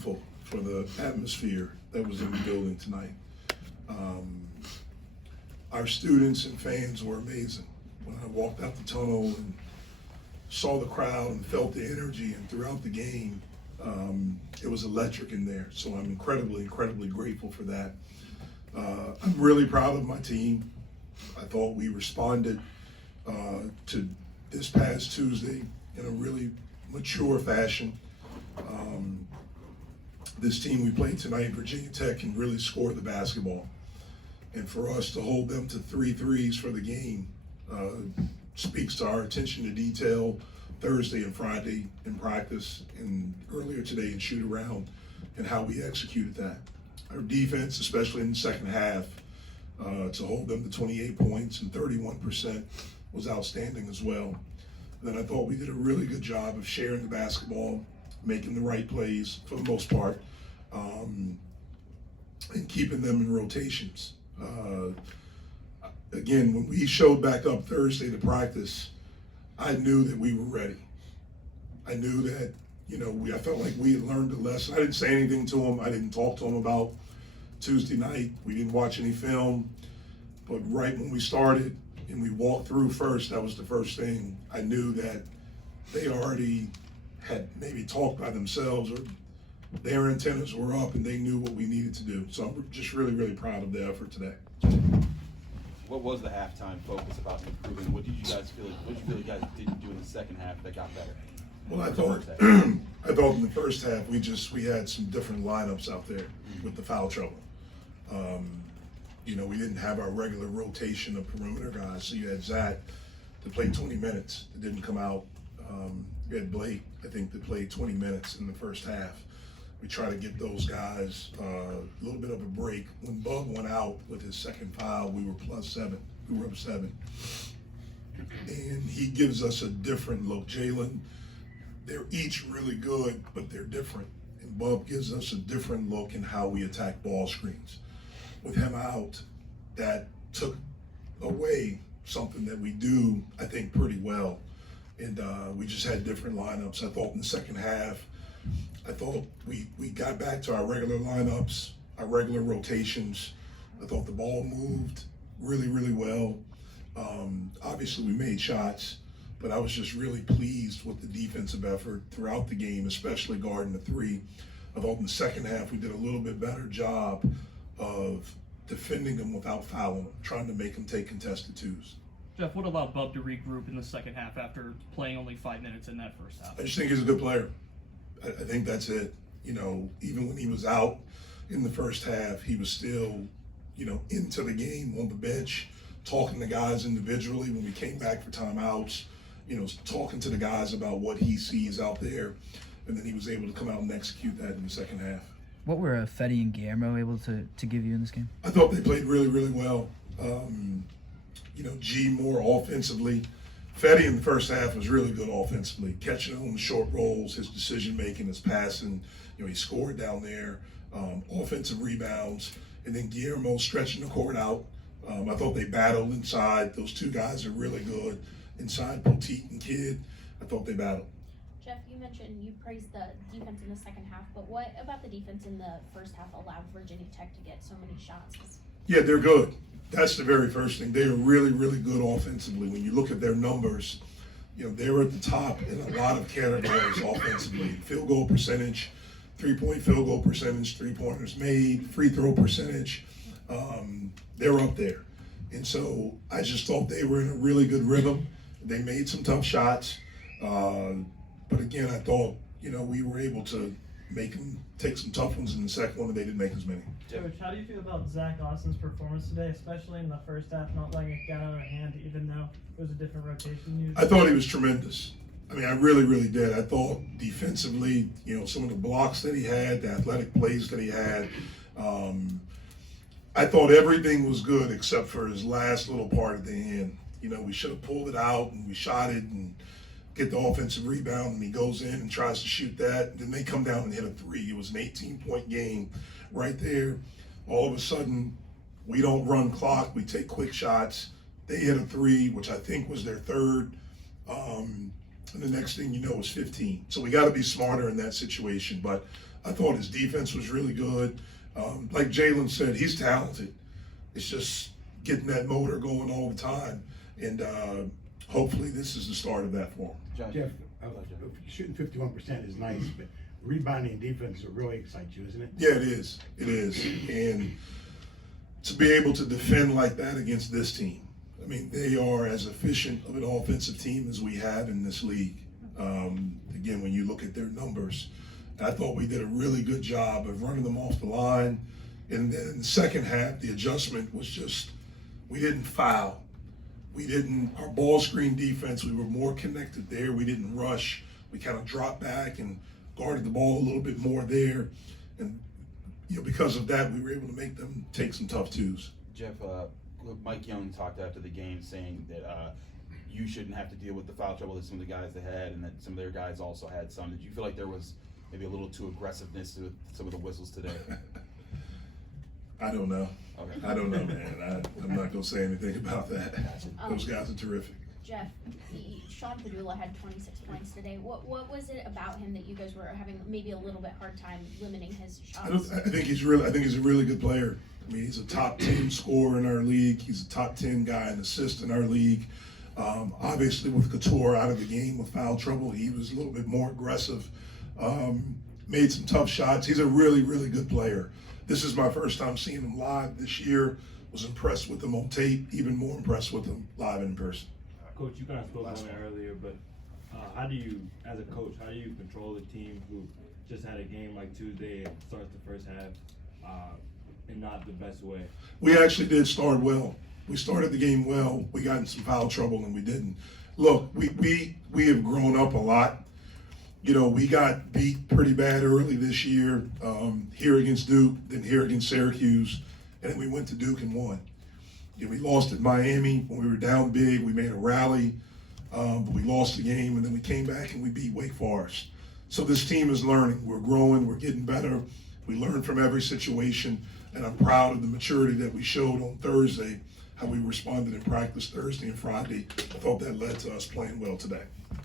grateful for the atmosphere that was in the building tonight. Our students and fans were amazing. When I walked out the tunnel and saw the crowd and felt the energy and throughout the game, it was electric in there. So I'm incredibly, incredibly grateful for that. I'm really proud of my team. I thought we responded to this past Tuesday in a really mature fashion. This team we played tonight, Virginia Tech, can really score the basketball. And for us to hold them to 3 threes for the game speaks to our attention to detail Thursday and Friday in practice and earlier today in shoot around and how we executed that. Our defense, especially in the second half, to hold them to 28 points and 31% was outstanding as well. And then I thought we did a really good job of sharing the basketball, making the right plays for the most part, and keeping them in rotations. Again, when we showed back up Thursday to practice, I knew that we were ready. I knew that, I felt like we had learned a lesson. I didn't say anything to them. I didn't talk to them about Tuesday night. We didn't watch any film. But right when we started and we walked through first, that was the first thing. I knew that they already had maybe talked by themselves or their antennas were up and they knew what we needed to do. So I'm just really, really proud of the effort today. What was the halftime focus about improving? What did you feel you guys didn't do in the second half that got better? Well, I thought in the first half we had some different lineups out there with the foul trouble. We didn't have our regular rotation of perimeter guys. So you had Zach that played 20 minutes that didn't come out. You had Blake, I think, that played 20 minutes in the first half. We try to get those guys a little bit of a break. When Bub went out with his second foul, we were +7. We were up 7. And he gives us a different look. Jalen, they're each really good, but they're different. And Bub gives us a different look in how we attack ball screens. With him out, that took away something that we do, I think, pretty well. And we just had different lineups. I thought in the second half, I thought we got back to our regular lineups, our regular rotations. I thought the ball moved really, really well. Obviously, we made shots, but I was just really pleased with the defensive effort throughout the game, especially guarding the 3. I thought in the second half we did a little bit better job of defending them without fouling them, trying to make them take contested 2s. Jeff, what allowed Bub to regroup in the second half after playing only 5 minutes in that first half? I just think he's a good player. I think that's it. Even when he was out in the first half, he was still, into the game on the bench, talking to guys individually when we came back for timeouts, talking to the guys about what he sees out there. And then he was able to come out and execute that in the second half. What were Fetty and Guillermo able to give you in this game? I thought they played really, really well. G more offensively. Fetty in the first half was really good offensively, catching on the short rolls, his decision-making, his passing. He scored down there, offensive rebounds. And then Guillermo stretching the court out. I thought they battled inside. Those 2 guys are really good. Inside Poteet and Kidd, I thought they battled. Jeff, you mentioned you praised the defense in the second half, but what about the defense in the first half allowed Virginia Tech to get so many shots? Yeah, they're good. That's the very first thing. They are really, really good offensively. When you look at their numbers, they're at the top in a lot of categories offensively. Field goal percentage, 3-point field goal percentage, 3-pointers made, free throw percentage. They're up there. And so I just thought they were in a really good rhythm. They made some tough shots. But again, I thought, we were able to make them take some tough ones in the second one, and they didn't make as many. Coach, how do you feel about Zach Austin's performance today, especially in the first half, not letting it get out of hand, even though it was a different rotation? I thought he was tremendous. I mean, I really, really did. I thought defensively, some of the blocks that he had, the athletic plays that he had, I thought everything was good except for his last little part at the end. We should have pulled it out and we shot it and get the offensive rebound, and he goes in and tries to shoot that. Then they come down and hit a 3. It was an 18-point game right there. All of a sudden, we don't run clock. We take quick shots. They hit a 3, which I think was their 3rd. And the next thing you know is 15. So we got to be smarter in that situation. But I thought his defense was really good. Like Jalen said, he's talented. It's just getting that motor going all the time. And hopefully this is the start of that for him. Jeff, shooting 51% is nice, but rebounding and defense will really excite you, isn't it? Yeah, it is. It is. And to be able to defend like that against this team, I mean, they are as efficient of an offensive team as we have in this league. Again, when you look at their numbers, I thought we did a really good job of running them off the line. And then in the second half, the adjustment was just, we didn't foul. Our ball screen defense, we were more connected there. We didn't rush. We kind of dropped back and guarded the ball a little bit more there. And, because of that, we were able to make them take some tough twos. Jeff, Mike Young talked after the game saying that you shouldn't have to deal with the foul trouble that some of the guys they had, and that some of their guys also had some. Did you feel like there was maybe a little too aggressiveness to some of the whistles today? I don't know. Okay. I don't know, man. I'm not going to say anything about that. Those guys are terrific. Jeff, Sean Padula had 26 points today. What was it about him that you guys were having maybe a little bit hard time limiting his shots? I think he's a really good player. I mean, he's a top 10 scorer in our league. He's a top 10 guy in assists in our league. Obviously, with Couture out of the game with foul trouble, he was a little bit more aggressive. Made some tough shots. He's a really, really good player. This is my first time seeing him live this year. Was impressed with him on tape. Even more impressed with him live in person. Coach, you kind of spoke on it earlier, but how do you, as a coach, how do you control a team who just had a game like Tuesday and starts the first half in not the best way? We actually did start well. We started the game well. We got in some foul trouble and we didn't. Look, we have grown up a lot. We got beat pretty bad early this year, here against Duke, then here against Syracuse, and then we went to Duke and won. We lost at Miami when we were down big. We made a rally, but we lost the game, and then we came back and we beat Wake Forest. So this team is learning. We're growing. We're getting better. We learn from every situation, and I'm proud of the maturity that we showed on Thursday, how we responded in practice Thursday and Friday. I thought that led to us playing well today.